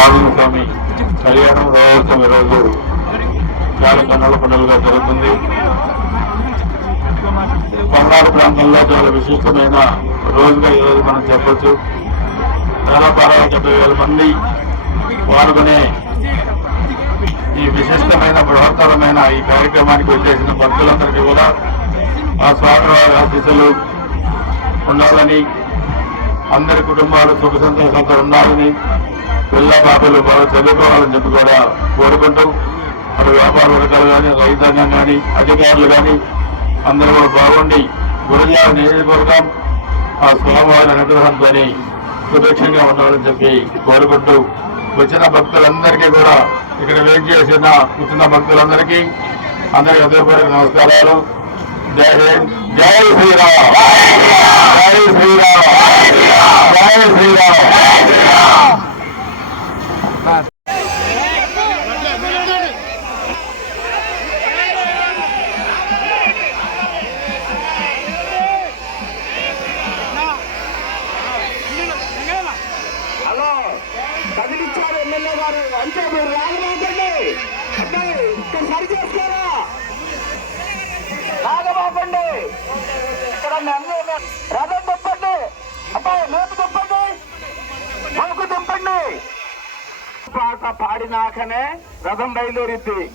ఆంజనేయ స్వామి కళ్యాణం రోజు ఈరోజు చాలా కన్నుల పండుగగా జరుగుతుంది. బంగారు ప్రాంతంలో చాలా విశిష్టమైన రోజుగా ఈరోజు మనం చెప్పచ్చు. చాలా బాగా డెబ్బై వేల మంది పాల్గొనే ఈ విశిష్టమైన బృహత్తరమైన ఈ కార్యక్రమానికి వచ్చేసిన భక్తులందరికీ కూడా ఆ స్వామివారి ఆశీస్సులు ఉండాలని అందరి కుటుంబాలు సుఖ సంతోషంతో ఉండాలని పిల్ల బాబులు బాగా చదువుకోవాలని చెప్పి కూడా కోరుకుంటూ అటు వ్యాపార వర్గాలు కానీ రైతాంగం కానీ అధికారులు కానీ అందరూ కూడా బాగుండి గురజాల నియోజకవర్గం ఆ స్వామివారి అనుగ్రహంతో సుభిక్షంగా ఉండాలని చెప్పి కోరుకుంటూ వచ్చిన భక్తులందరికీ కూడా ఇక్కడ వెయిట్ చేసిన వచ్చిన భక్తులందరికీ అందరికీ హృదయపూర్వక నమస్కారాలు. జై హింద్ జై శ్రీరామ్ జై శ్రీరామ్ జై శ్రీరామ్ హలో కదిలిచ్చారు ఎమ్మెల్యే గారు. అంటే మీరు రాగబాకండి అబ్బాయి ఇక్కడ సరి చేసుకోరా రాగబాకండి ఇక్కడ రథం తిప్పండి అబ్బాయి మేపు తిప్పండి నోకు తిప్పండి పాట పాడినాకనే రథం బయలుదేరిద్ది.